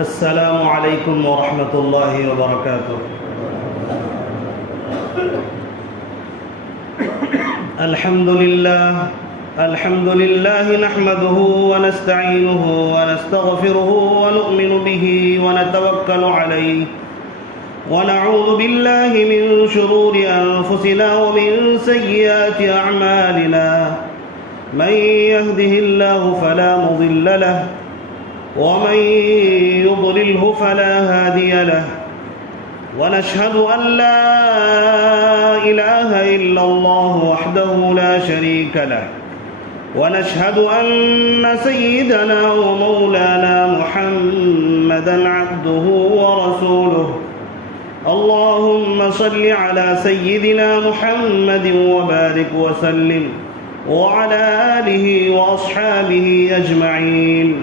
السلام علیکم ورحمۃ اللہ وبرکاتہ۔ الحمد للہ نحمده ونستعینه ونستغفره ونؤمن به ونتوکل علیہ ونعوذ باللہ من شرور انفسنا ومن سیئات اعمالنا، من يهده الله فلا مضل له ومن يضلله فلا هادي له، ونشهد أن لا إله إلا الله وحده لا شريك له، ونشهد أن سيدنا ومولانا محمدا عبده ورسوله، اللهم صل على سيدنا محمد وبارك وسلم وعلى آله وأصحابه أجمعين،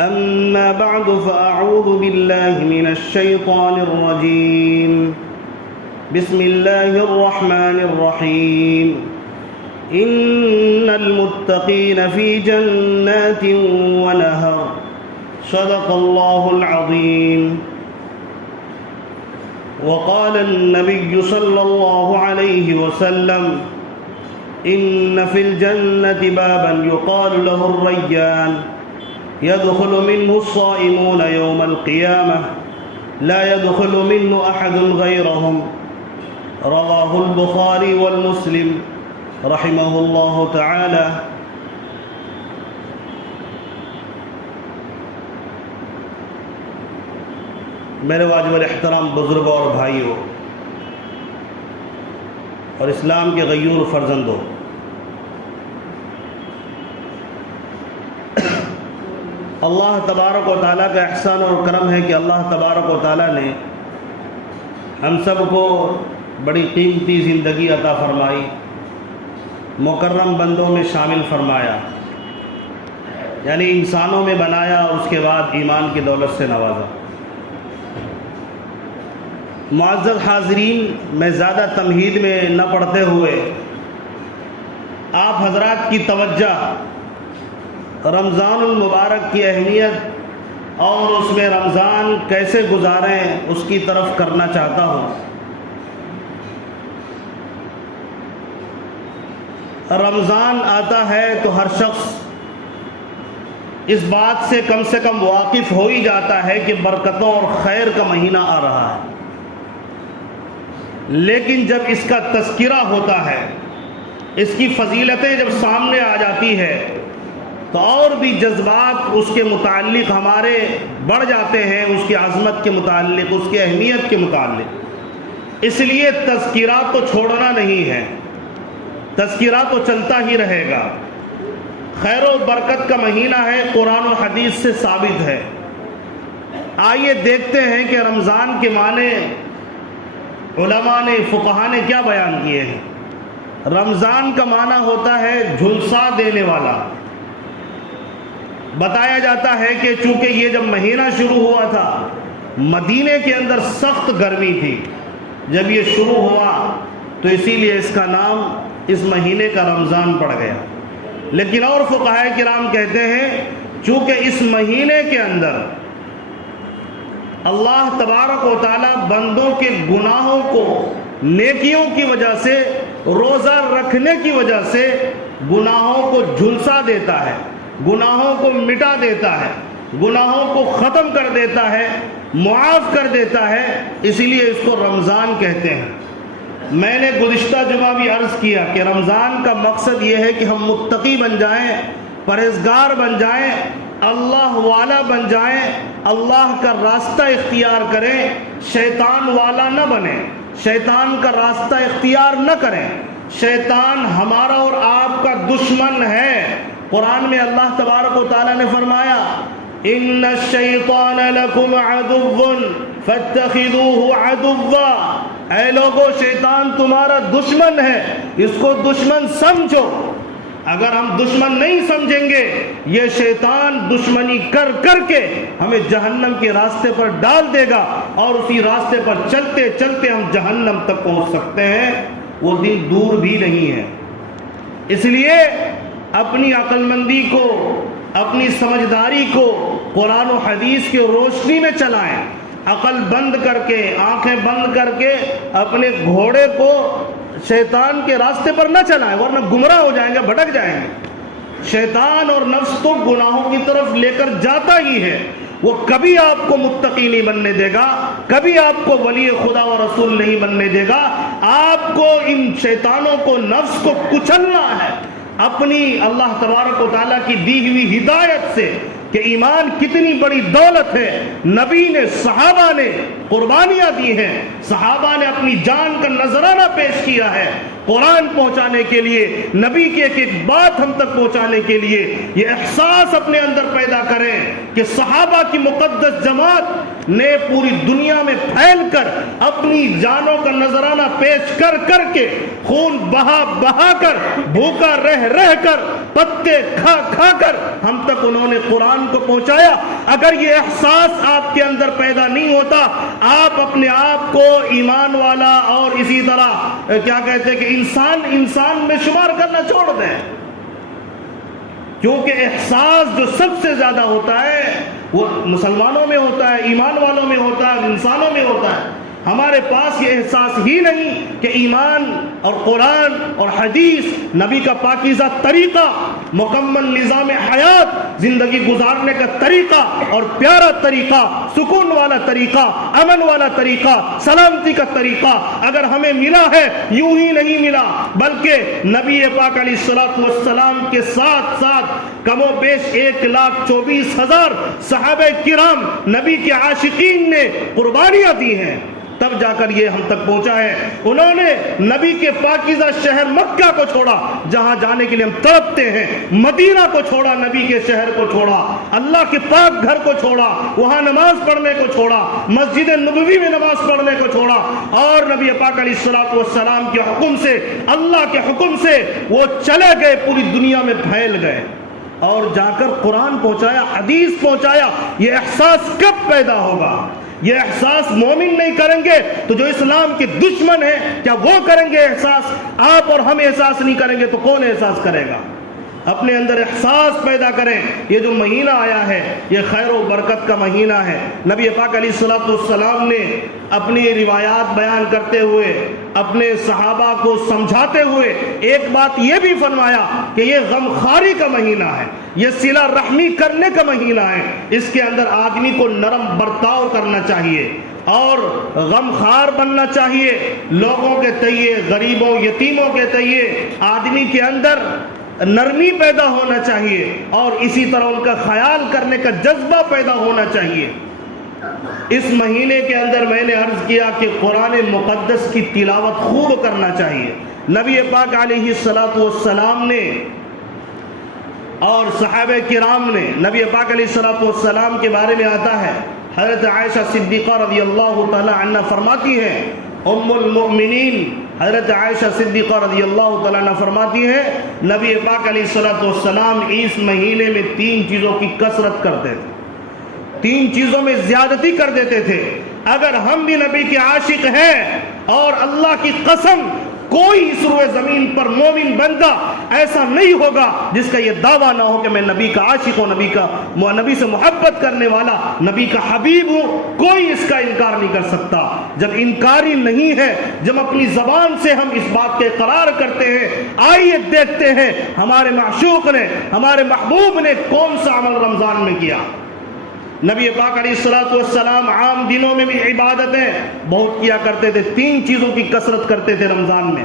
أما بعد فأعوذ بالله من الشيطان الرجيم، بسم الله الرحمن الرحيم، إن المتقين في جنات ونهر، صدق الله العظيم۔ وقال النبي صلى الله عليه وسلم، إن في الجنة بابا يقال له الريان، يدخل منه الصائمون يوم القيامة، لا يدخل منه أحد غيرهم، رواه البخاري والمسلم رحمه الله تعالى۔ میرے واجب الاحترام بزرگوں اور بھائیوں اور اسلام کے غیور فرزندوں، اللہ تبارک و تعالیٰ کا احسان اور کرم ہے کہ اللہ تبارک و تعالیٰ نے ہم سب کو بڑی قیمتی زندگی عطا فرمائی، مکرم بندوں میں شامل فرمایا، یعنی انسانوں میں بنایا اور اس کے بعد ایمان کی دولت سے نوازا۔ معزز حاضرین، میں زیادہ تمہید میں نہ پڑھتے ہوئے آپ حضرات کی توجہ رمضان المبارک کی اہمیت اور اس میں رمضان کیسے گزاریں اس کی طرف کرنا چاہتا ہوں۔ رمضان آتا ہے تو ہر شخص اس بات سے کم واقف ہو ہی جاتا ہے کہ برکتوں اور خیر کا مہینہ آ رہا ہے، لیکن جب اس کا تذکرہ ہوتا ہے، اس کی فضیلتیں جب سامنے آ جاتی ہے تو اور بھی جذبات اس کے متعلق ہمارے بڑھ جاتے ہیں، اس کی عظمت کے متعلق، اس کی اہمیت کے متعلق۔ اس لیے تذکرہ تو چھوڑنا نہیں ہے، تذکرہ تو چلتا ہی رہے گا۔ خیر و برکت کا مہینہ ہے، قرآن و حدیث سے ثابت ہے۔ آئیے دیکھتے ہیں کہ رمضان کے معنی علماء نے، فقہا نے کیا بیان کیے ہیں۔ رمضان کا معنی ہوتا ہے جھلسا دینے والا۔ بتایا جاتا ہے کہ چونکہ یہ جب مہینہ شروع ہوا تھا، مدینے کے اندر سخت گرمی تھی، جب یہ شروع ہوا تو اسی لیے اس کا نام اس مہینے کا رمضان پڑ گیا۔ لیکن اور فقہاء کرام کہتے ہیں چونکہ اس مہینے کے اندر اللہ تبارک و تعالیٰ بندوں کے گناہوں کو نیکیوں کی وجہ سے، روزہ رکھنے کی وجہ سے گناہوں کو جھلسا دیتا ہے، گناہوں کو مٹا دیتا ہے، گناہوں کو ختم کر دیتا ہے، معاف کر دیتا ہے، اسی لیے اس کو رمضان کہتے ہیں۔ میں نے گزشتہ جمعہ بھی عرض کیا کہ رمضان کا مقصد یہ ہے کہ ہم متقی بن جائیں، پرہیزگار بن جائیں، اللہ والا بن جائیں، اللہ کا راستہ اختیار کریں، شیطان والا نہ بنیں، شیطان کا راستہ اختیار نہ کریں۔ شیطان ہمارا اور آپ کا دشمن ہے۔ قرآن میں اللہ تبارک و تعالیٰ نے فرمایا، ان الشیطان لکم عدو فاتخذوہ عدوا، اے لوگو شیطان تمہارا دشمن ہے، اس کو دشمن سمجھو۔ اگر ہم دشمن نہیں سمجھیں گے، یہ شیطان دشمنی کر کر کے ہمیں جہنم کے راستے پر ڈال دے گا، اور اسی راستے پر چلتے چلتے ہم جہنم تک پہنچ سکتے ہیں، وہ دن دور بھی نہیں ہے۔ اس لیے اپنی عقل مندی کو اپنی سمجھداری کو قرآن و حدیث کی روشنی میں چلائیں، عقل بند کر کے، آنکھیں بند کر کے اپنے گھوڑے کو شیطان کے راستے پر نہ چلائیں، ورنہ گمراہ ہو جائیں گے، بھٹک جائیں گے۔ شیطان اور نفس تو گناہوں کی طرف لے کر جاتا ہی ہے، وہ کبھی آپ کو متقی نہیں بننے دے گا، کبھی آپ کو ولی خدا و رسول نہیں بننے دے گا۔ آپ کو ان شیطانوں کو، نفس کو کچلنا ہے اپنی اللہ تبارک و تعالیٰ کی دی ہوئی ہدایت سے، کہ ایمان کتنی بڑی دولت ہے۔ نبی نے، صحابہ نے قربانیاں دی ہیں، صحابہ نے اپنی جان کا نذرانہ پیش کیا ہے قرآن پہنچانے کے لیے، نبی کی ایک ایک بات ہم تک پہنچانے کے لیے۔ یہ احساس اپنے اندر پیدا کریں کہ صحابہ کی مقدس جماعت نے پوری دنیا میں پھیل کر اپنی جانوں کا نذرانہ پیش کر کر کے، خون بہا بہا کر، بھوکا رہ رہ کر، پتے کھا کھا کر ہم تک انہوں نے قرآن کو پہنچایا۔ اگر یہ احساس آپ کے اندر پیدا نہیں ہوتا، آپ اپنے آپ کو ایمان والا اور اسی طرح کیا کہتے ہیں کہ انسان میں شمار کرنا چھوڑ دیں، کیونکہ احساس جو سب سے زیادہ ہوتا ہے وہ مسلمانوں میں ہوتا ہے، ایمان والوں میں ہوتا ہے، انسانوں میں ہوتا ہے۔ ہمارے پاس یہ احساس ہی نہیں کہ ایمان اور قرآن اور حدیث، نبی کا پاکیزہ طریقہ، مکمل نظام حیات، زندگی گزارنے کا طریقہ اور پیارا طریقہ، سکون والا طریقہ، امن والا طریقہ، سلامتی کا طریقہ اگر ہمیں ملا ہے، یوں ہی نہیں ملا، بلکہ نبی پاک علیہ الصلوۃ والسلام کے ساتھ ساتھ کم و بیش 1,24,000 صحابہ کرام، نبی کے عاشقین نے قربانیاں دی ہیں، تب جا کر یہ ہم تک پہنچا ہے۔ انہوں نے نبی کے پاکیزہ شہر مکہ کو چھوڑا، جہاں جانے کے لیے ہم تڑپتے ہیں، مدینہ کو چھوڑا، نبی کے شہر کو چھوڑا، اللہ کے پاک گھر کو چھوڑا، وہاں نماز پڑھنے کو چھوڑا، مسجد نبوی میں نماز پڑھنے کو چھوڑا، اور نبی پاک علیہ الصلوۃ والسلام کے حکم سے، اللہ کے حکم سے وہ چلے گئے، پوری دنیا میں پھیل گئے اور جا کر قرآن پہنچایا، حدیث پہنچایا۔ یہ احساس کب پیدا ہوگا؟ یہ احساس مومن نہیں کریں گے تو جو اسلام کے دشمن ہیں کیا وہ کریں گے احساس؟ آپ اور ہم احساس نہیں کریں گے تو کون احساس کرے گا؟ اپنے اندر احساس پیدا کریں۔ یہ جو مہینہ آیا ہے یہ خیر و برکت کا مہینہ ہے۔ نبی پاک علیہ الصلوۃ والسلام نے اپنی روایات بیان کرتے ہوئے، اپنے صحابہ کو سمجھاتے ہوئے ایک بات یہ بھی فرمایا کہ یہ غمخواری کا مہینہ ہے، یہ صلہ رحمی کرنے کا مہینہ ہے۔ اس کے اندر آدمی کو نرم برتاؤ کرنا چاہیے اور غمخوار بننا چاہیے، لوگوں کے تئیں، غریبوں یتیموں کے تئیں آدمی کے اندر نرمی پیدا ہونا چاہیے اور اسی طرح ان کا خیال کرنے کا جذبہ پیدا ہونا چاہیے۔ اس مہینے کے اندر میں نے عرض کیا کہ قرآن مقدس کی تلاوت خوب کرنا چاہیے۔ نبی پاک علیہ الصلوۃ والسلام نے اور صحابہ کرام نے، نبی پاک علیہ الصلوۃ والسلام کے بارے میں آتا ہے، حضرت عائشہ صدیقہ رضی اللہ تعالی عنہ فرماتی ہیں، ام المؤمنین حضرت عائشہ صدیقہ رضی اللہ تعالیٰ عنہ فرماتی ہیں، نبی پاک علیہ الصلوۃ والسلام اس مہینے میں 3 چیزوں کی کثرت کرتے تھے، 3 چیزوں میں زیادتی کر دیتے تھے۔ اگر ہم بھی نبی کے عاشق ہیں، اور اللہ کی قسم کوئی اس روئے زمین پر مومن بندہ ایسا نہیں ہوگا جس کا یہ دعویٰ نہ ہو کہ میں نبی کا عاشق ہوں، نبی سے محبت کرنے والا، نبی کا حبیب ہوں، کوئی اس کا انکار نہیں کر سکتا۔ جب انکاری نہیں ہے، جب اپنی زبان سے ہم اس بات کے اقرار کرتے ہیں، آئیے دیکھتے ہیں ہمارے معشوق نے، ہمارے محبوب نے کون سا عمل رمضان میں کیا۔ نبی پاک علیہ الصلوۃ والسلام عام دنوں میں بھی عبادتیں بہت کیا کرتے تھے، 3 چیزوں کی کثرت کرتے تھے رمضان میں،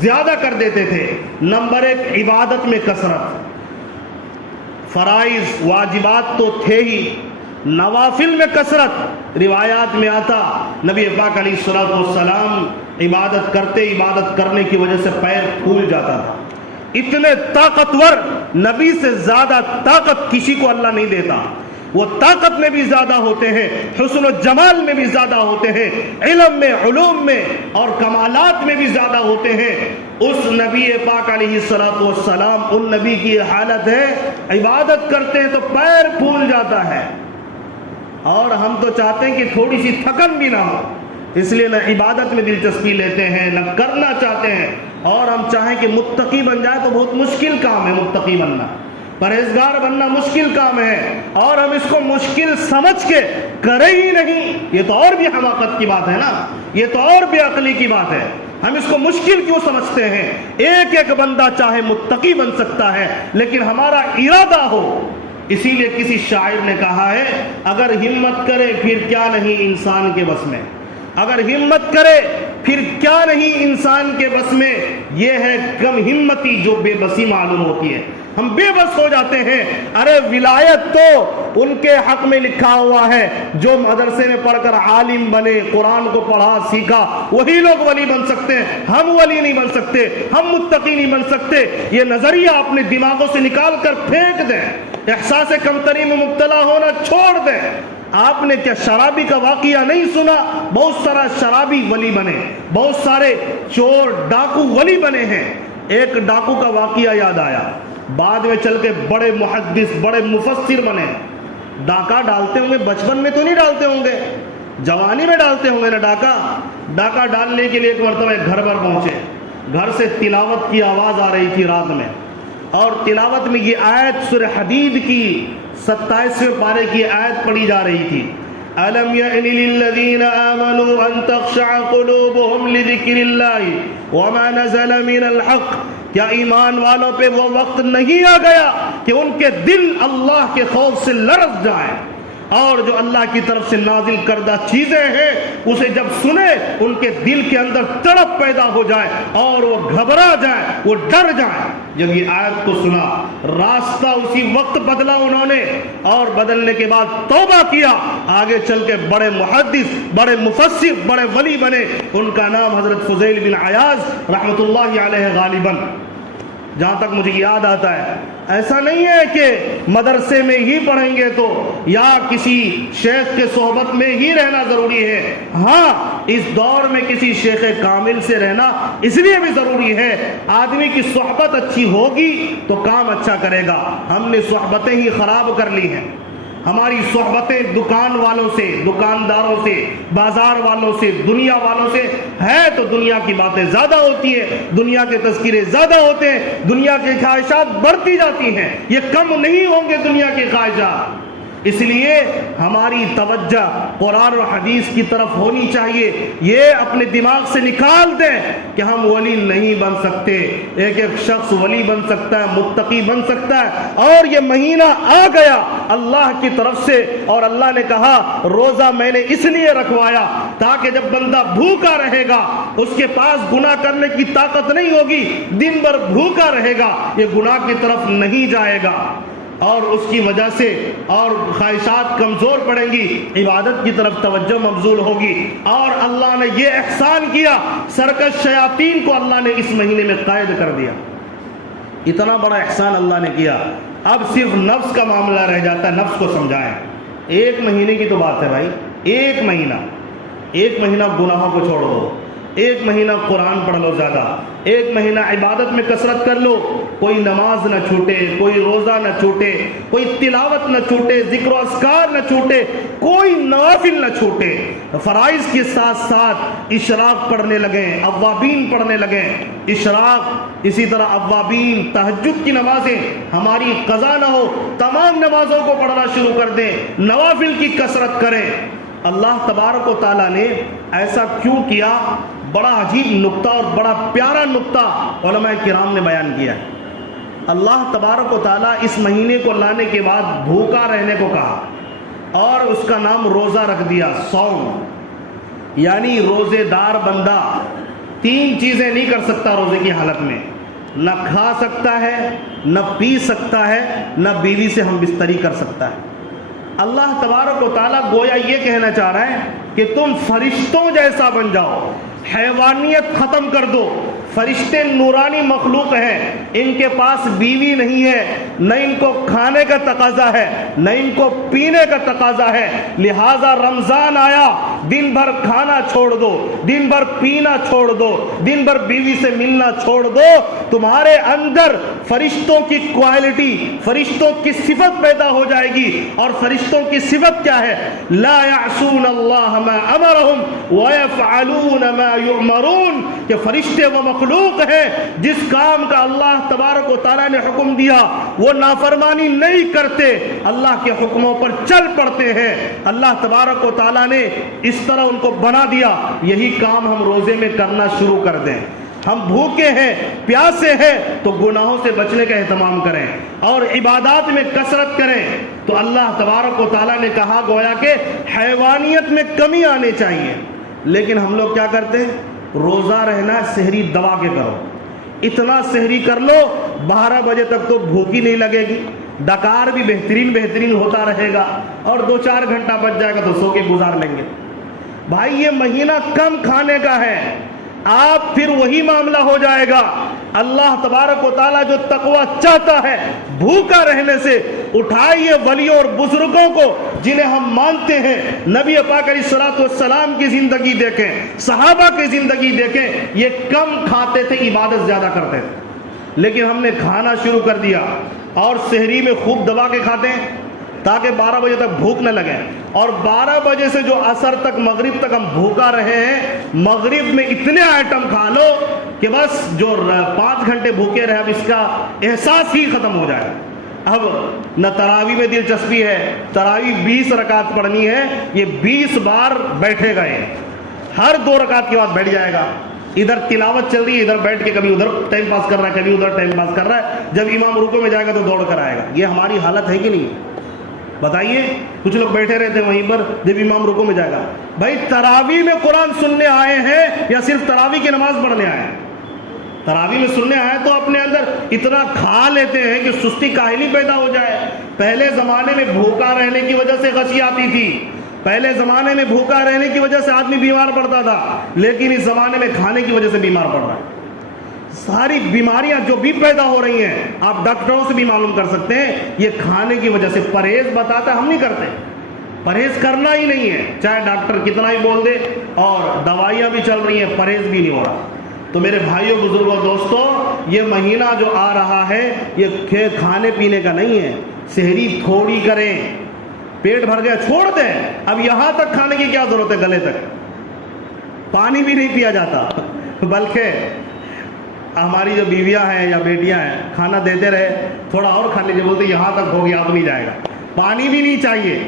زیادہ کر دیتے تھے۔ نمبر 1 عبادت میں کثرت، فرائض واجبات تو تھے ہی، نوافل میں کثرت۔ روایات میں آتا نبی پاک علیہ الصلوۃ والسلام عبادت کرتے، عبادت کرنے کی وجہ سے پیر پھول جاتا تھا۔ اتنے طاقتور، نبی سے زیادہ طاقت کسی کو اللہ نہیں دیتا، وہ طاقت میں بھی زیادہ ہوتے ہیں، حسن و جمال میں بھی زیادہ ہوتے ہیں، علم میں، علوم میں اور کمالات میں بھی زیادہ ہوتے ہیں۔ اس نبی پاک علیہ الصلوۃ والسلام، ان نبی کی یہ حالت ہے، عبادت کرتے ہیں تو پیر پھول جاتا ہے، اور ہم تو چاہتے ہیں کہ تھوڑی سی تھکن بھی نہ ہو، اس لیے نہ عبادت میں دلچسپی لیتے ہیں، نہ کرنا چاہتے ہیں، اور ہم چاہیں کہ متقی بن جائے تو بہت مشکل کام ہے متقی بننا۔ پرہیزگار بننا مشکل کام ہے اور ہم اس کو مشکل سمجھ کے کرے ہی نہیں، یہ تو اور بھی حماقت کی بات ہے نا، یہ تو اور بے عقلی کی بات ہے۔ ہم اس کو مشکل کیوں سمجھتے ہیں؟ ایک ایک بندہ چاہے متقی بن سکتا ہے لیکن ہمارا ارادہ ہو۔ اسی لیے کسی شاعر نے کہا ہے اگر ہمت کرے پھر کیا نہیں انسان کے بس میں، اگر ہمت کرے پھر کیا نہیں انسان کے بس میں، یہ ہے کم ہمتی جو بے بسی معلوم ہوتی ہے۔ ہم بے بس ہو جاتے ہیں، ارے ولایت تو ان کے حق میں لکھا ہوا ہے جو مدرسے میں پڑھ کر عالم بنے، قرآن کو پڑھا سیکھا، وہی لوگ ولی بن سکتے ہیں، ہم ولی نہیں بن سکتے، ہم متقی نہیں بن سکتے۔ یہ نظریہ اپنے دماغوں سے نکال کر پھینک دیں، احساس کمتری میں مبتلا ہونا چھوڑ دیں۔ آپ نے کیا شرابی کا واقعہ نہیں سنا؟ بہت سارا شرابی ولی بنے، بہت سارے چور ڈاکو ولی بنے ہیں۔ ایک ڈاکو کا واقعہ یاد آیا، بعد میں چل کے بڑے محدث بڑے مفسر بنے۔ ڈاکہ ڈالتے ہوں گے، بچپن میں تو نہیں ڈالتے ہوں گے، جوانی میں ڈالتے ہوں گے نا ڈاکہ۔ ڈاکہ ڈالنے کے لیے ایک مرتبہ گھر پر پہنچے، گھر سے تلاوت کی آواز آ رہی تھی رات میں، اور تلاوت میں یہ آیت سورہ حدید کی 27ویں پارے کی آیت پڑھی جا رہی تھی، أَلَمْ يَأْنِ لِلَّذِينَ آمَنُوا أَن تَخْشَعَ قُلُوبُهُمْ لِذِكْرِ اللَّهِ وَمَا نَزَلَ مِنَ الْحَقِّ۔ کیا ایمان والوں پہ وہ وقت نہیں آ گیا کہ ان کے دل اللہ کے خوف سے لرز جائیں، اور جو اللہ کی طرف سے نازل کردہ چیزیں ہیں اسے جب سنے ان کے دل کے اندر تڑپ پیدا ہو جائے اور وہ گھبرا جائیں، وہ ڈر جائیں۔ جب یہ آیت کو سنا راستہ اسی وقت بدلا انہوں نے، اور بدلنے کے بعد توبہ کیا، آگے چل کے بڑے محدث بڑے مفسر بڑے ولی بنے۔ ان کا نام حضرت فضیل بن عیاض رحمۃ اللہ علیہ غالباً، جہاں تک مجھے یاد آتا ہے۔ ایسا نہیں ہے کہ مدرسے میں ہی پڑھیں گے تو یا کسی شیخ کے صحبت میں ہی رہنا ضروری ہے، ہاں اس دور میں کسی شیخ کامل سے رہنا اس لیے بھی ضروری ہے، آدمی کی صحبت اچھی ہوگی تو کام اچھا کرے گا۔ ہم نے صحبتیں ہی خراب کر لی ہیں، ہماری صحبتیں دکان والوں سے، دکانداروں سے، بازار والوں سے، دنیا والوں سے ہے تو دنیا کی باتیں زیادہ ہوتی ہیں، دنیا کے تذکرے زیادہ ہوتے ہیں، دنیا کی خواہشات بڑھتی جاتی ہیں، یہ کم نہیں ہوں گے دنیا کی خواہشات۔ اس لیے ہماری توجہ قرآن و حدیث کی طرف ہونی چاہیے۔ یہ اپنے دماغ سے نکال دیں کہ ہم ولی نہیں بن سکتے، ایک ایک شخص ولی بن سکتا ہے، متقی بن سکتا ہے۔ اور یہ مہینہ آ گیا اللہ کی طرف سے، اور اللہ نے کہا روزہ میں نے اس لیے رکھوایا تاکہ جب بندہ بھوکا رہے گا، اس کے پاس گناہ کرنے کی طاقت نہیں ہوگی، دن بھر بھوکا رہے گا، یہ گناہ کی طرف نہیں جائے گا، اور اس کی وجہ سے اور خواہشات کمزور پڑیں گی، عبادت کی طرف توجہ مبذول ہوگی۔ اور اللہ نے یہ احسان کیا، سرکش شیاطین کو اللہ نے اس مہینے میں قید کر دیا۔ اتنا بڑا احسان اللہ نے کیا، اب صرف نفس کا معاملہ رہ جاتا ہے، نفس کو سمجھائیں۔ ایک مہینے کی تو بات ہے بھائی، ایک مہینہ گناہوں کو چھوڑ دو، ایک مہینہ قرآن پڑھ لو زیادہ، ایک مہینہ عبادت میں کثرت کر لو، کوئی نماز نہ چھوٹے، کوئی روزہ نہ چھوٹے، کوئی تلاوت نہ چھوٹے، ذکر و اذکار نہ چھوٹے، کوئی نوافل نہ چھوٹے، فرائض کے ساتھ ساتھ اشراق پڑھنے لگیں، اوابین پڑھنے لگیں، اشراق اسی طرح اوابین، تہجد کی نمازیں ہماری قضا نہ ہو، تمام نمازوں کو پڑھنا شروع کر دیں، نوافل کی کثرت کریں۔ اللہ تبارک و تعالیٰ نے ایسا کیوں کیا؟ بڑا عجیب نقطہ اور بڑا پیارا نقطہ علماء کرام نے بیان کیا ہے۔ اللہ تبارک و تعالیٰ اس مہینے کو لانے کے بعد بھوکا رہنے کو کہا، اور اس کا نام روزہ رکھ دیا، صوم، یعنی روزے دار بندہ 3 چیزیں نہیں کر سکتا روزے کی حالت میں، نہ کھا سکتا ہے، نہ پی سکتا ہے، نہ بیوی سے ہم بستری کر سکتا ہے۔ اللہ تبارک و تعالیٰ گویا یہ کہنا چاہ رہا ہے کہ تم فرشتوں جیسا بن جاؤ، حیوانیت ختم کر دو۔ فرشتے نورانی مخلوق ہیں، ان کے پاس بیوی نہیں ہے، نہ ان کو کھانے کا تقاضا ہے، نہ ان کو پینے کا تقاضا ہے، لہٰذا رمضان آیا، دن بھر کھانا چھوڑ دو، دن بھر پینا چھوڑ دو، دن بھر بیوی سے ملنا چھوڑ دو، تمہارے اندر فرشتوں کی کوالٹی، فرشتوں کی صفت پیدا ہو جائے گی۔ اور فرشتوں کی صفت کیا ہے؟ لا یعصون اللہ ما امرہم ویفعلون ما یؤمرون، کہ فرشتے وہ مخلوق ہے جس کام کا اللہ اللہ تبارک و تعالیٰ نے حکم دیا وہ نافرمانی نہیں کرتے، اللہ کے حکموں پر چل پڑتے ہیں، اللہ تبارک و تعالیٰ نے اس طرح ان کو بنا دیا، یہی کام ہم روزے میں کرنا شروع کر دیں۔ ہم بھوکے ہیں، پیاسے ہیں، تو گناہوں سے بچنے کا اہتمام کریں اور عبادات میں کثرت کریں، تو اللہ تبارک و تعالیٰ نے کہا گویا کہ حیوانیت میں کمی آنی چاہیے۔ لیکن ہم لوگ کیا کرتے ہیں؟ روزہ رہنا سحری دبا کے کرو، اتنا سحری کر لو 12 بجے تک تو بھوک ہی نہیں لگے گی، ڈکار بھی بہترین ہوتا رہے گا اور 2-4 گھنٹہ بچ جائے گا تو سو کے گزار لیں گے۔ بھائی یہ مہینہ کم کھانے کا ہے، آپ پھر وہی معاملہ ہو جائے گا۔ اللہ تبارک و تعالیٰ جو تقوی چاہتا ہے بھوکا رہنے سے، اٹھائیے ولیوں اور بزرگوں کو جنہیں ہم مانتے ہیں، نبی پاک علیہ الصلوۃ والسلام کی زندگی دیکھیں، صحابہ کی زندگی دیکھیں، یہ کم کھاتے تھے، عبادت زیادہ کرتے تھے، لیکن ہم نے کھانا شروع کر دیا اور سحری میں خوب دبا کے کھاتے ہیں تاکہ 12 بجے تک بھوک نہ لگے، اور 12 بجے سے جو عصر تک مغرب تک ہم بھوکا رہے ہیں، مغرب میں اتنے آئٹم کھا لو کہ بس جو 5 گھنٹے بھوکے رہے اب اس کا احساس ہی ختم ہو جائے۔ اب نہ تراویح میں دلچسپی ہے، تراویح 20 رکعت پڑھنی ہے، یہ 20 بار بیٹھے گئے، ہر 2 رکعت کے بعد بیٹھ جائے گا، ادھر تلاوت چل رہی ہے، ادھر بیٹھ کے کبھی ادھر ٹائم پاس کر رہا ہے، کبھی ادھر ٹائم پاس کر رہا ہے، جب امام رکوع میں جائے گا تو دوڑ کر آئے گا۔ یہ ہماری حالت ہے کہ نہیں؟ بتائیے، کچھ لوگ بیٹھے رہتے ہیں وہیں پر جب امام رکوع میں جائے گا۔ بھائی تراویح میں قرآن سننے آئے ہیں یا صرف تراویح کی نماز پڑھنے آئے ہیں؟ تراویح میں سننے آئے تو اپنے اندر اتنا کھا لیتے ہیں کہ سستی کاہلی پیدا ہو جائے۔ پہلے زمانے میں بھوکا رہنے کی وجہ سے غشی آتی تھی، پہلے زمانے میں بھوکا رہنے کی وجہ سے آدمی بیمار پڑتا تھا، لیکن اس زمانے میں کھانے کی وجہ سے بیمار پڑ رہا ہے۔ ساری بیماریاں جو بھی پیدا ہو رہی ہیں آپ ڈاکٹروں سے بھی معلوم کر سکتے ہیں، یہ کھانے کی وجہ سے۔ پرہیز بتاتا ہے، ہم نہیں کرتے، پرہیز کرنا ہی نہیں ہے، چاہے ڈاکٹر کتنا ہی بول دے، اور دوائیاں بھی چل رہی ہیں، پرہیز بھی نہیں ہو رہا۔ تو میرے بھائیوں بزرگوں دوستوں، یہ مہینہ جو آ رہا ہے یہ کھانے پینے کا نہیں ہے، سحری تھوڑی کریں، پیٹ بھر گیا چھوڑ دیں، اب یہاں تک کھانے کی کیا ضرورت ہے، گلے تک پانی بھی نہیں پیا جاتا، بلکہ ہماری جو بیویاں ہیں یا بیٹیاں ہیں کھانا دیتے رہے تھوڑا اور کھا لیجیے، بولتے یہاں تک ہو گیا اب نہیں جائے گا، پانی بھی نہیں چاہیے۔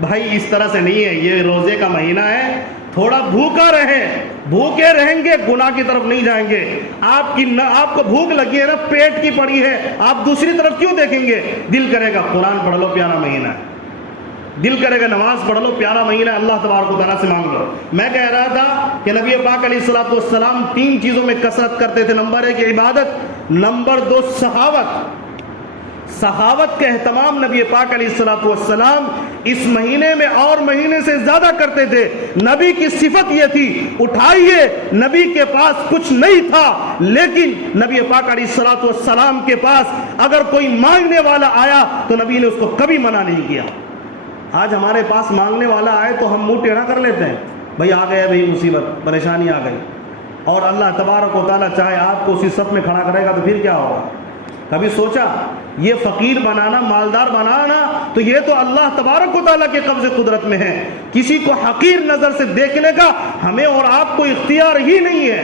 بھائی اس طرح سے نہیں ہے، یہ روزے کا مہینہ ہے، تھوڑا بھوکا رہیں، بھوکے رہیں گے گناہ کی طرف نہیں جائیں گے۔ آپ کو بھوک لگی ہے نا، پیٹ کی پڑی ہے، آپ دوسری طرف کیوں دیکھیں گے؟ دل کرے گا قرآن پڑھ لو، پیارا مہینہ ہے، دل کرے گا نماز پڑھ لو، پیارا مہینہ ہے، اللہ تبارک و تعالیٰ سے مانگ لو۔ میں کہہ رہا تھا کہ نبی پاک علیہ الصلوۃ والسلام 3 چیزوں میں کثرت کرتے تھے، نمبر 1 عبادت، نمبر 2 سخاوت کا اہتمام نبی پاک علیہ الصلوۃ والسلام اس مہینے میں اور مہینے سے زیادہ کرتے تھے۔ نبی کی صفت یہ تھی، اٹھائیے، نبی کے پاس کچھ نہیں تھا، لیکن نبی پاک علیہ الصلوۃ والسلام کے پاس اگر کوئی مانگنے والا آیا تو نبی نے اس کو کبھی منع نہیں کیا۔ آج ہمارے پاس مانگنے والا آئے تو ہم منہ ٹیڑھا کر لیتے ہیں، بھائی آ گیا بھائی مصیبت، پریشانی آ گئی، اور اللہ تبارک و تعالیٰ چاہے آپ کو اسی صف میں کھڑا کرے گا تو پھر کیا ہوگا؟ کبھی سوچا یہ فقیر بنانا، مالدار بنانا، تو یہ تو اللہ تبارک و تعالیٰ کے قبض قدرت میں ہے، کسی کو حقیر نظر سے دیکھنے کا ہمیں اور آپ کو اختیار ہی نہیں ہے۔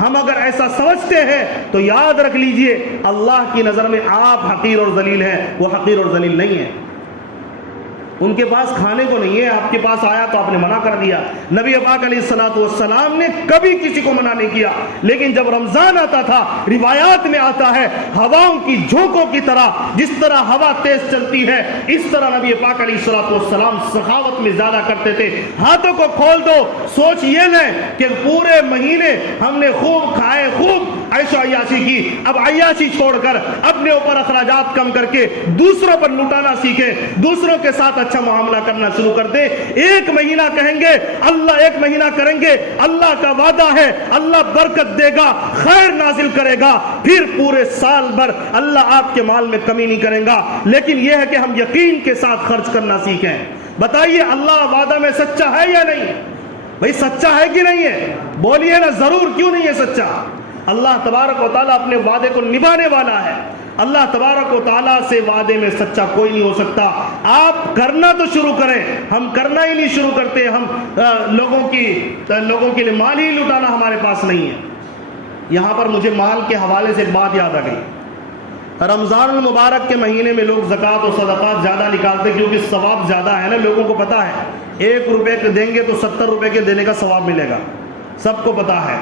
ہم اگر ایسا سمجھتے ہیں تو یاد رکھ لیجئے اللہ کی نظر میں آپ حقیر اور ذلیل ہیں، وہ حقیر اور ذلیل نہیں ہیں۔ ان کے پاس کھانے کو نہیں ہے، آپ کے پاس آیا تو آپ نے منع کر دیا۔ نبی پاک علیہ الصلوۃ والسلام نے کبھی کسی کو منع نہیں کیا، لیکن جب رمضان آتا تھا، روایات میں آتا ہے ہواؤں کی جھونکوں کی طرح، جس طرح ہوا تیز چلتی ہے اس طرح نبی پاک علیہ الصلوۃ والسلام سخاوت میں زیادہ کرتے تھے۔ ہاتھوں کو کھول دو، سوچ یہ لیں کہ پورے مہینے ہم نے خوب کھائے، خوب عیش و عیاشی کی، اب عیاشی چھوڑ کر اپنے اوپر اخراجات کم کر کے دوسروں پر لٹانا سیکھیں، دوسروں کے ساتھ اچھا معاملہ کرنا شروع کر دیں۔ ایک مہینہ کہیں گے اللہ، ایک مہینہ کریں گے، اللہ کا وعدہ ہے اللہ برکت دے گا، خیر نازل کرے گا، پھر پورے سال بھر اللہ آپ کے مال میں کمی نہیں کرے گا۔ لیکن یہ ہے کہ ہم یقین کے ساتھ خرچ کرنا سیکھیں۔ بتائیے اللہ وعدہ میں سچا ہے یا نہیں؟ بھئی سچا ہے کہ نہیں ہے؟ بولیے نا ضرور، کیوں نہیں ہے سچا؟ اللہ تبارک و تعالیٰ اپنے وعدے کو نبھانے والا ہے۔ اللہ تبارک و تعالیٰ سے وعدے میں سچا کوئی نہیں ہو سکتا۔ آپ کرنا تو شروع کریں، ہم کرنا ہی نہیں شروع کرتے، ہم لوگوں کے لیے مال ہی لٹانا ہمارے پاس نہیں ہے۔ یہاں پر مجھے مال کے حوالے سے ایک بات یاد آ گئی. رمضان المبارک کے مہینے میں لوگ زکوٰۃ و صدقات زیادہ نکالتے کیونکہ ثواب زیادہ ہے نا. لوگوں کو پتہ ہے 1 روپے کے دیں گے تو 70 روپے کے دینے کا ثواب ملے گا. سب کو پتہ ہے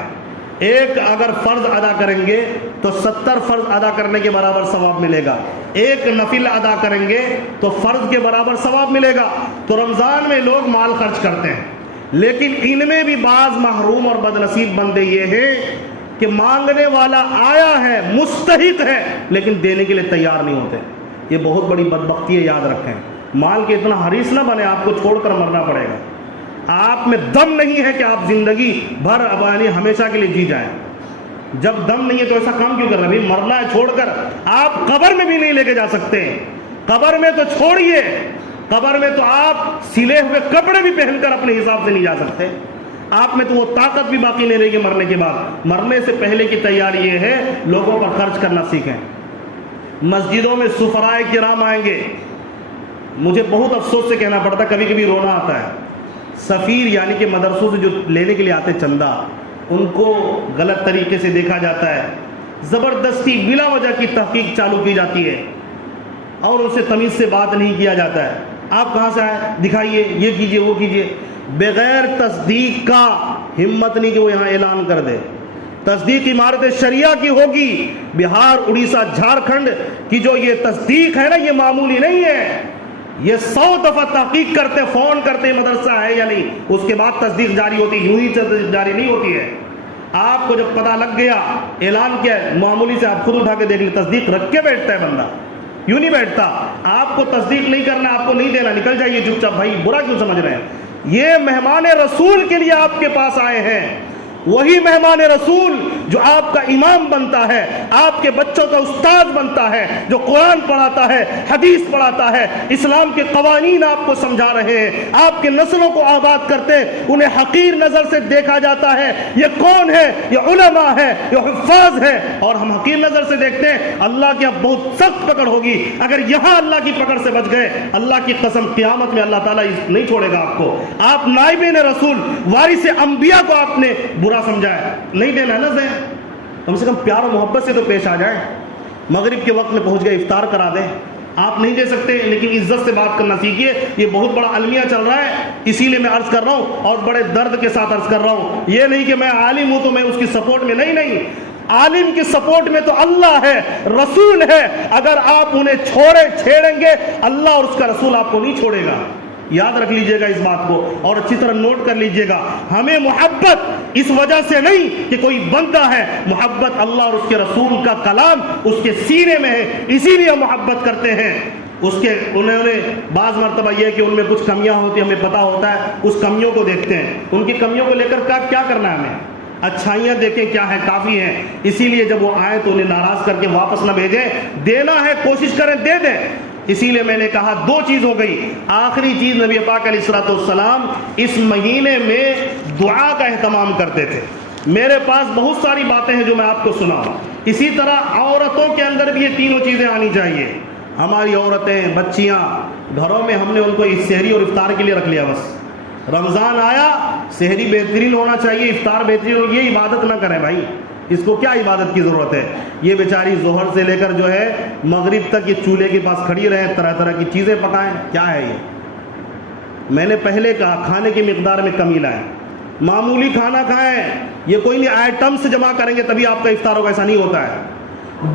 ایک اگر فرض ادا کریں گے تو 70 فرض ادا کرنے کے برابر ثواب ملے گا. ایک نفل ادا کریں گے تو فرض کے برابر ثواب ملے گا. تو رمضان میں لوگ مال خرچ کرتے ہیں، لیکن ان میں بھی بعض محروم اور بد نصیب بندے یہ ہیں کہ مانگنے والا آیا ہے، مستحق ہے، لیکن دینے کے لیے تیار نہیں ہوتے. یہ بہت بڑی بدبختی ہے، یاد رکھیں. مال کے اتنا حریص نہ بنے، آپ کو چھوڑ کر مرنا پڑے گا. آپ میں دم نہیں ہے کہ آپ زندگی بھر یعنی ہمیشہ کے لیے جی جائیں. جب دم نہیں ہے تو ایسا کام کیوں کر رہے ہیں؟ مرنا ہے چھوڑ کر. آپ قبر میں بھی نہیں لے کے جا سکتے. قبر میں تو چھوڑیے، قبر میں تو آپ سلے ہوئے کپڑے بھی پہن کر اپنے حساب سے نہیں جا سکتے. آپ میں تو وہ طاقت بھی باقی نہیں رہے گی مرنے کے بعد. مرنے سے پہلے کی تیاری یہ ہے لوگوں پر خرچ کرنا سیکھیں. مسجدوں میں سفرائے کرام آئیں گے. مجھے بہت افسوس سے کہنا پڑتا، کبھی کبھی رونا آتا ہے. سفیر یعنی کہ مدرسوں سے جو لینے کے لیے آتے چندہ، ان کو غلط طریقے سے دیکھا جاتا ہے. زبردستی بلا وجہ کی تحقیق چالو کی جاتی ہے اور ان سے تمیز سے بات نہیں کیا جاتا ہے. آپ کہاں سے آئے؟ دکھائیے، یہ کیجئے، وہ کیجئے. بغیر تصدیق کا ہمت نہیں کہ وہ یہاں اعلان کر دے. تصدیق عمارت شریعہ کی ہوگی. بہار، اڑیسہ، جھارکھنڈ کی جو یہ تصدیق ہے نا، یہ معمولی نہیں ہے. یہ 100 دفعہ تحقیق کرتے، فون کرتے مدرسہ ہے یا نہیں، اس کے بعد تصدیق جاری ہوتی. یوں ہی تصدیق جاری نہیں ہوتی ہے. آپ کو جب پتہ لگ گیا، اعلان کیا، معمولی سے آپ خود اٹھا کے دیکھ لیں. تصدیق رکھ کے بیٹھتا ہے بندہ، یوں نہیں بیٹھتا. آپ کو تصدیق نہیں کرنا، آپ کو نہیں دینا، نکل جائیے چپ چاپ. بھائی برا کیوں سمجھ رہے ہیں؟ یہ مہمان رسول کے لیے آپ کے پاس آئے ہیں. وہی مہمان رسول جو آپ کا امام بنتا ہے، آپ کے بچوں کا استاد بنتا ہے، جو قرآن پڑھاتا ہے، حدیث پڑھاتا ہے، اسلام کے قوانین آپ کو سمجھا رہے ہیں، آپ کے نسلوں کو آباد کرتے. انہیں حقیر نظر سے دیکھا جاتا ہے. یہ کون ہے؟ یہ علماء ہے، یہ حفاظ ہے. اور ہم حقیر نظر سے دیکھتے ہیں. اللہ کی اب بہت سخت پکڑ ہوگی. اگر یہاں اللہ کی پکڑ سے بچ گئے، اللہ کی قسم قیامت میں اللہ تعالیٰ نہیں چھوڑے گا آپ کو. آپ نائبین رسول، وارث انبیاء کو آپ نے برا سمجھا ہے، نہیں دینا نہ دیں. کم سے کم پیار و محبت سے تو پیش آ جائیں. مغرب کے وقت میں پہنچ گئے، افطار کرا دیں. آپ نہیں دے سکتے لیکن عزت سے بات کرنا سیکھیے. یہ بہت بڑا المیہ چل رہا ہے، اسی لیے میں عرض کر رہا ہوں اور بڑے درد کے ساتھ عرض کر رہا ہوں. یہ نہیں کہ میں عالم ہوں تو میں اس کی سپورٹ میں نہیں. عالم کی سپورٹ میں تو اللہ ہے، رسول ہے. اگر آپ انہیں چھیڑیں گے، اللہ اور اس کا رسول آپ کو نہیں چھوڑے گا. یاد رکھ لیجئے گا اس بات کو اور اچھی طرح نوٹ کر لیجئے گا. ہمیں محبت اس وجہ سے نہیں کہ کوئی بندہ ہے، محبت اللہ اور اس کے رسول کا کلام اس کے سینے میں ہے، اسی لیے محبت کرتے ہیں. انہوں نے بعض مرتبہ یہ کہ ان میں کچھ کمیاں ہوتی ہمیں پتہ ہوتا ہے، اس کمیوں کو دیکھتے ہیں. ان کی کمیوں کو لے کر کیا کرنا ہے ہمیں؟ اچھائیاں دیکھیں کیا ہے، کافی ہیں. اسی لیے جب وہ آئیں تو انہیں ناراض کر کے واپس نہ بھیجیں. دینا ہے کوشش کریں دے دیں. اسی لیے میں نے کہا 2 چیز ہو گئی. آخری چیز، نبی پاک علیہ الصلوۃ والسلام اس مہینے میں دعا کا اہتمام کرتے تھے. میرے پاس بہت ساری باتیں ہیں جو میں آپ کو سناؤں. اسی طرح عورتوں کے اندر بھی یہ تینوں چیزیں آنی چاہیے. ہماری عورتیں، بچیاں گھروں میں ہم نے ان کو سحری اور افطار کے لیے رکھ لیا. بس رمضان آیا، سحری بہترین ہونا چاہیے، افطار بہترین ہو. یہ عبادت نہ کریں بھائی، اس کو کیا عبادت کی ضرورت ہے؟ یہ بیچاری ظہر سے لے کر جو ہے مغرب تک یہ چولہے کے پاس کھڑی رہیں، طرح طرح کی چیزیں پکائیں. کیا ہے یہ؟ میں نے پہلے کہا کھانے کی مقدار میں کمی لائیں، معمولی کھانا کھائیں. یہ کوئی نہیں آئٹمس جمع کریں گے تبھی آپ کا افطار ہوگا، ایسا نہیں ہوتا ہے.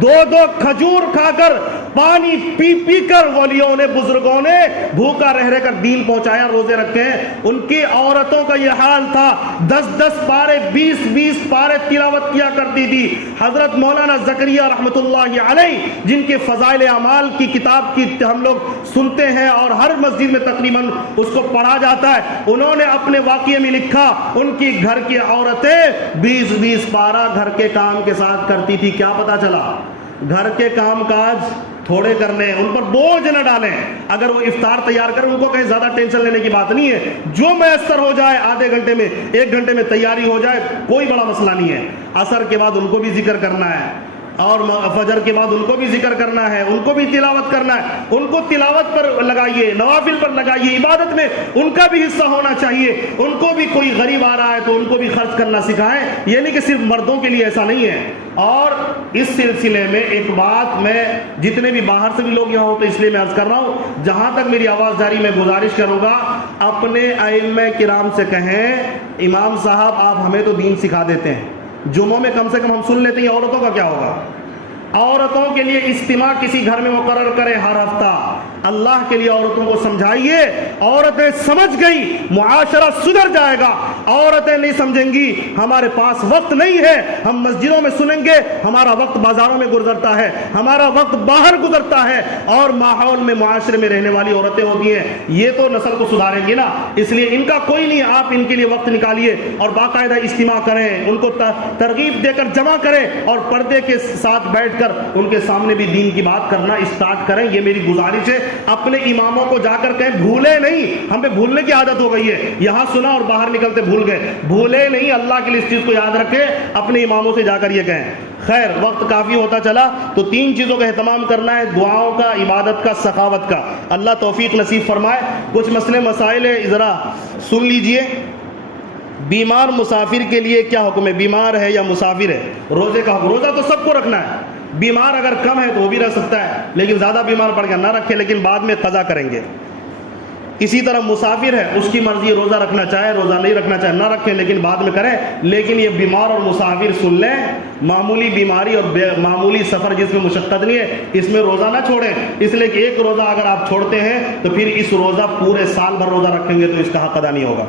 2 کھجور کھا کر، پانی پی کر ولیوں نے، بزرگوں نے بھوکا رہ کر دین پہنچایا، روزے رکھے ہیں. ان کی عورتوں کا یہ حال تھا، 10 پارے 20 پارے تلاوت کیا کرتی تھی. حضرت مولانا زکریا رحمۃ اللہ علیہ، جن کے فضائل اعمال کی کتاب کی ہم لوگ سنتے ہیں اور ہر مسجد میں تقریباً اس کو پڑھا جاتا ہے، انہوں نے اپنے واقعے میں لکھا ان کی گھر کی عورتیں 20 پارہ گھر کے کام کے ساتھ کرتی تھی. کیا پتا چلا؟ گھر کے کام کاج تھوڑے کرنے، ان پر بوجھ نہ ڈالیں. اگر وہ افطار تیار کریں، ان کو کہیں زیادہ ٹینشن لینے کی بات نہیں ہے. جو میسر ہو جائے، آدھے گھنٹے میں 1 گھنٹے میں تیاری ہو جائے، کوئی بڑا مسئلہ نہیں ہے. عصر کے بعد ان کو بھی ذکر کرنا ہے. اور فجر کے بعد ان کو بھی ذکر کرنا ہے, ان کو بھی تلاوت کرنا ہے, ان کو تلاوت پر لگائیے, نوافل پر لگائیے, عبادت میں ان کا بھی حصہ ہونا چاہیے. ان کو بھی کوئی غریب آ رہا ہے تو ان کو بھی خرچ کرنا سکھائیں. یہ نہیں کہ صرف مردوں کے لیے, ایسا نہیں ہے. اور اس سلسلے میں ایک بات میں جتنے بھی باہر سے بھی لوگ یہاں ہو تو اس لیے میں عرض کر رہا ہوں, جہاں تک میری آواز جاری میں گزارش کروں گا اپنے ائمہ کرام سے کہیں امام صاحب آپ ہمیں تو دین سکھا دیتے ہیں, جمعوں میں کم سے کم ہم سن لیتے ہیں, عورتوں کا کیا ہوگا؟ عورتوں کے لیے اجتماع کسی گھر میں مقرر کرے ہر ہفتہ. اللہ کے لیے عورتوں کو سمجھائیے. عورتیں سمجھ گئی معاشرہ سدھر جائے گا. عورتیں نہیں سمجھیں گی ہمارے پاس وقت نہیں ہے, ہم مسجدوں میں سنیں گے ہمارا وقت بازاروں میں گزرتا ہے, ہمارا وقت باہر گزرتا ہے, اور ماحول میں معاشرے میں رہنے والی عورتیں ہوتی ہیں. یہ تو نسل کو سدھاریں گی نا, اس لیے ان کا کوئی نہیں. آپ ان کے لیے وقت نکالیے اور باقاعدہ اجتماع کریں, ان کو ترغیب دے کر جمع کریں اور پردے کے ساتھ بیٹھ کر ان کے سامنے بھی دین کی بات کرنا اسٹارٹ کریں. یہ میری گزارش ہے. اپنے اماموں کو جا کر کہیں بھولے نہیں, ہمیں بھولنے کی عادت ہو گئی ہے, یہاں سنا اور باہر نکلتے بھول گئے. بھولے نہیں, اللہ کے لیے اس چیز کو یاد رکھیں, اپنے اماموں سے جا کر یہ کہیں. خیر, وقت کافی ہوتا چلا تو 3 چیزوں کا اہتمام کرنا ہے, دعاؤں کا, عبادت کا, سخاوت کا. اللہ توفیق نصیب فرمائے. کچھ مسئلے مسائل ہیں, ذرا سن لیجئے. بیمار مسافر کے لیے کیا حکم ہے؟ بیمار ہے یا مسافر ہے, روزے کا حکم. روزہ تو سب کو رکھنا ہے. بیمار اگر کم ہے تو وہ بھی رہ سکتا ہے, لیکن زیادہ بیمار پڑ گیا نہ رکھے, لیکن بعد میں قضا کریں گے. اسی طرح مسافر ہے, اس کی مرضی, روزہ رکھنا چاہے روزہ نہیں رکھنا چاہے نہ رکھیں, لیکن بعد میں کریں. لیکن یہ بیمار اور مسافر سن لیں, معمولی بیماری اور معمولی سفر جس میں مشقت نہیں ہے, اس میں روزہ نہ چھوڑیں. اس لیے کہ ایک روزہ اگر آپ چھوڑتے ہیں تو پھر اس روزہ پورے سال بھر روزہ رکھیں گے تو اس کا حق ادا نہیں ہوگا.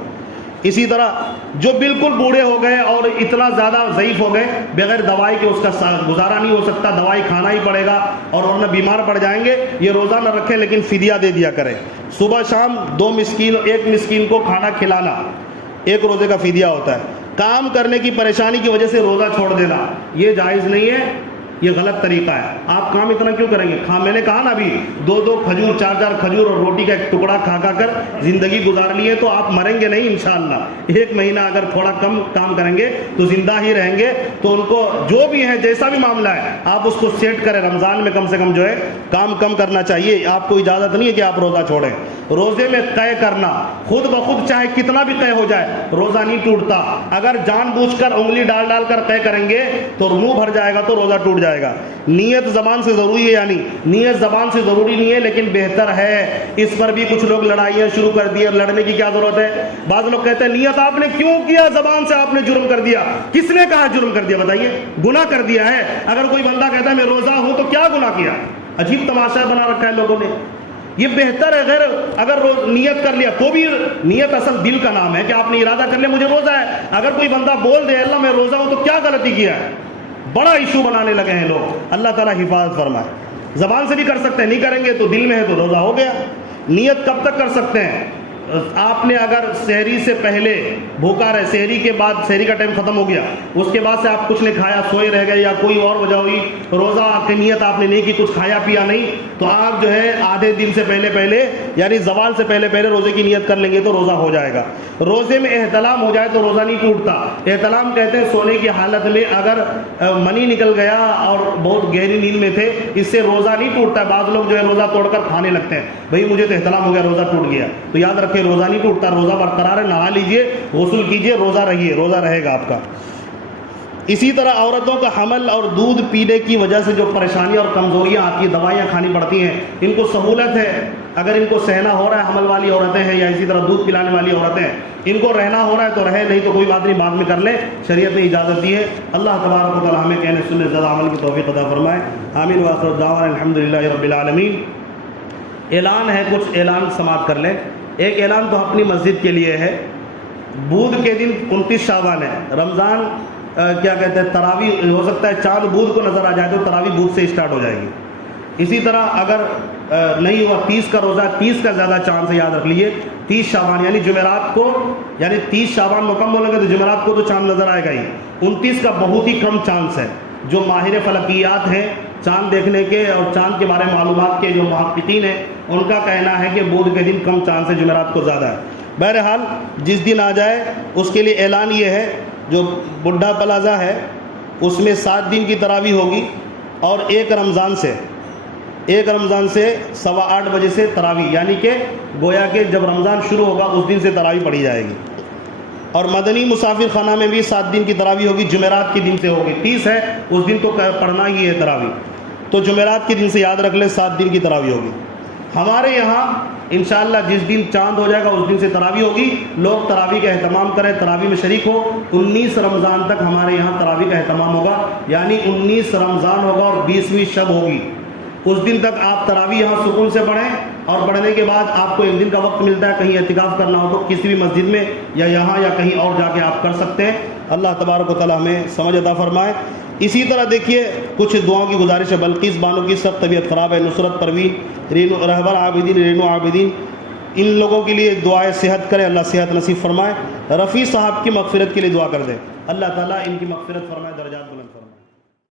اسی طرح جو بالکل بوڑھے ہو گئے اور اتنا زیادہ ضعیف ہو گئے, بغیر دوائی کے اس کا گزارا نہیں ہو سکتا, دوائی کھانا ہی پڑے گا اور ورنہ بیمار پڑ جائیں گے, یہ روزہ نہ رکھیں لیکن فدیہ دے دیا کریں. صبح شام 2 مسکین, 1 مسکین کو کھانا کھلانا 1 روزے کا فدیہ ہوتا ہے. کام کرنے کی پریشانی کی وجہ سے روزہ چھوڑ دینا یہ جائز نہیں ہے, یہ غلط طریقہ ہے. آپ کام اتنا کیوں کریں گے؟ میں نے کہا نا ابھی 2 کھجور, 4 کھجور اور روٹی کا ایک ٹکڑا کھا کر زندگی گزار لیے تو آپ مریں گے نہیں انشاءاللہ. 1 مہینہ اگر تھوڑا کم کام کریں گے تو زندہ ہی رہیں گے. تو ان کو جو بھی ہے, جیسا بھی معاملہ ہے, آپ اس کو سیٹ کریں. رمضان میں کم سے کم جو ہے کام کم کرنا چاہیے. آپ کو اجازت نہیں ہے کہ آپ روزہ چھوڑیں. روزے میں قے کرنا خود بخود چاہے کتنا بھی قے ہو جائے روزہ نہیں ٹوٹتا. اگر جان بوجھ کر انگلی ڈال کر قے کریں گے تو منہ بھر جائے گا تو روزہ ٹوٹ جائے گا. نیت زبان سے ضروری ہے, یعنی نیت زبان سے ضروری نہیں ہے لیکن بہتر ہے. اس پر بھی کچھ لوگ لڑائیاں شروع کر دی, لڑنے کی کیا ضرورت ہے؟ بعض لوگ کہتے ہیں نیت آپ نے کیوں کیا, زبان سے آپ نے جرم کر دیا. کس نے کہا جرم کر دیا؟ بتائیے. گناہ کر دیا ہے. اگر کوئی بندہ کہتا ہے میں روزہ ہوں تو کیا گناہ کیا؟ عجیب تماشا بنا رکھا ہے لوگوں نے. یہ بہتر ہے اگر نیت کر لیا تو بھی, نیت اصل دل کا نام ہے کہ آپ نے ارادہ کر لیا مجھے روزہ ہے. اگر کوئی بندہ بول دے اللہ میں روزہ ہوں تو کیا غلطی کیا ہے؟ بڑا ایشو بنانے لگے ہیں لوگ. اللہ تعالیٰ حفاظت فرمائے. زبان سے بھی کر سکتے ہیں, نہیں کریں گے تو دل میں ہے تو روزہ ہو گیا. نیت کب تک کر سکتے ہیں؟ آپ نے اگر سحری سے پہلے بھوکا رہے, سحری کے بعد, سحری کا ٹائم ختم ہو گیا, اس کے بعد سے آپ کچھ نہیں کھایا, سوئے رہ گئے یا کوئی اور وجہ ہوئی, روزہ آپ کی نیت آپ نے نہیں کی, کچھ کھایا پیا نہیں, تو آپ جو ہے آدھے دن سے پہلے یعنی زوال سے پہلے روزے کی نیت کر لیں گے تو روزہ ہو جائے گا. روزے میں احتلام ہو جائے تو روزہ نہیں ٹوٹتا. احتلام کہتے ہیں سونے کی حالت میں اگر منی نکل گیا اور بہت گہری نیند میں تھے, اس سے روزہ نہیں ٹوٹتا. بعض لوگ جو ہے روزہ توڑ کر کھانے لگتے ہیں, بھئی مجھے تو احتلام ہو گیا روزہ ٹوٹ گیا. تو یاد رکھیں روزہ نہیں ٹوٹتا, روزہ برقرار ہے. نہا لیجئے, غسل کیجئے, روزہ رہیے, روزہ رہے گا آپ کا. اسی طرح عورتوں کا حمل اور دودھ پینے کی وجہ سے جو پریشانیاں اور کمزوریاں آتی ہیں, دوائیاں کھانی پڑتی ہیں, ان کو سہولت ہے. اگر ان کو سہنا ہو رہا ہے, حمل والی عورتیں ہیں یا اسی طرح دودھ پلانے والی عورتیں ہیں, ان کو رہنا ہو رہا ہے تو رہے, نہیں تو کوئی بات نہیں, بعد میں کر لیں, شریعت نے اجازت دی ہے. اللہ تبارک و تعالی ہمیں کہنے سننے زیادہ عمل کی توفیق عطا فرمائے. آمین. وآخر دعوانا الحمدللہ رب العالمین. اعلان ہے, کچھ اعلان سماعت کر لیں. ایک اعلان تو اپنی مسجد کے لیے ہے. بدھ کے دن 29 شعبان ہے, رمضان کیا کہتے ہیں تراویح, ہو سکتا ہے چاند بدھ کو نظر آ جائے تو تراویح بدھ سے اسٹارٹ ہو جائے گی. اسی طرح اگر نہیں ہوا 30 کا روزہ, 30 کا زیادہ چانس ہے, یاد رکھ لیجیے. 30 شعبان یعنی جمعرات کو, یعنی 30 شعبان مکمل ہو گئے تو جمعرات کو تو چاند نظر آئے گا ہی. 29 کا بہت ہی کم چانس ہے. جو ماہر فلکیات ہیں, چاند دیکھنے کے اور چاند کے بارے میں معلومات کے جو محققین ہیں, ان کا کہنا ہے کہ بدھ کے دن کم چانس ہے, جمعرات کو زیادہ ہے. بہرحال جس دن آ جائے اس کے لیے اعلان یہ ہے, جو بڈھا پلازا ہے اس میں 7 دن کی تراویح ہوگی. اور 1 رمضان سے 8:15 بجے سے تراویح، یعنی کہ گویا کہ جب رمضان شروع ہوگا اس دن سے تراویح پڑھی جائے گی۔ اور مدنی مسافر خانہ میں بھی 7 دن کی تراویح ہوگی، جمعرات کے دن سے ہوگی۔ 30 ہے اس دن تو پڑھنا ہی ہے تراویح، تو جمعرات کے دن سے یاد رکھ لیں 7 دن کی تراویح ہوگی۔ ہمارے یہاں انشاءاللہ جس دن چاند ہو جائے گا اس دن سے تراویح ہوگی، لوگ تراویح کا اہتمام کریں، تراویح میں شریک ہو۔ 19 رمضان تک ہمارے یہاں تراویح کا اہتمام ہوگا، یعنی 19 رمضان ہوگا اور 20ویں شب ہوگی، اس دن تک آپ تراویح یہاں سکون سے پڑھیں، اور پڑھنے کے بعد آپ کو 1 دن کا وقت ملتا ہے، کہیں اعتکاف کرنا ہو تو کسی بھی مسجد میں یا یہاں یا کہیں اور جا کے آپ کر سکتے ہیں۔ اللہ تبارک و تعالی ہمیں سمجھ عطا فرمائے۔ اسی طرح دیکھیے کچھ دعاؤں کی گزارش ہے۔ بلقیس بانو کی سخت طبیعت خراب ہے، نصرت پروین رہبر عابدین رینو عابدین، ان لوگوں کے لیے دعائے صحت کرے، اللہ صحت نصیب فرمائے۔ رفیع صاحب کی مغفرت کے لیے دعا کر دیں، اللہ تعالیٰ ان کی مغفرت فرمائے، درجات بلند فرمائے۔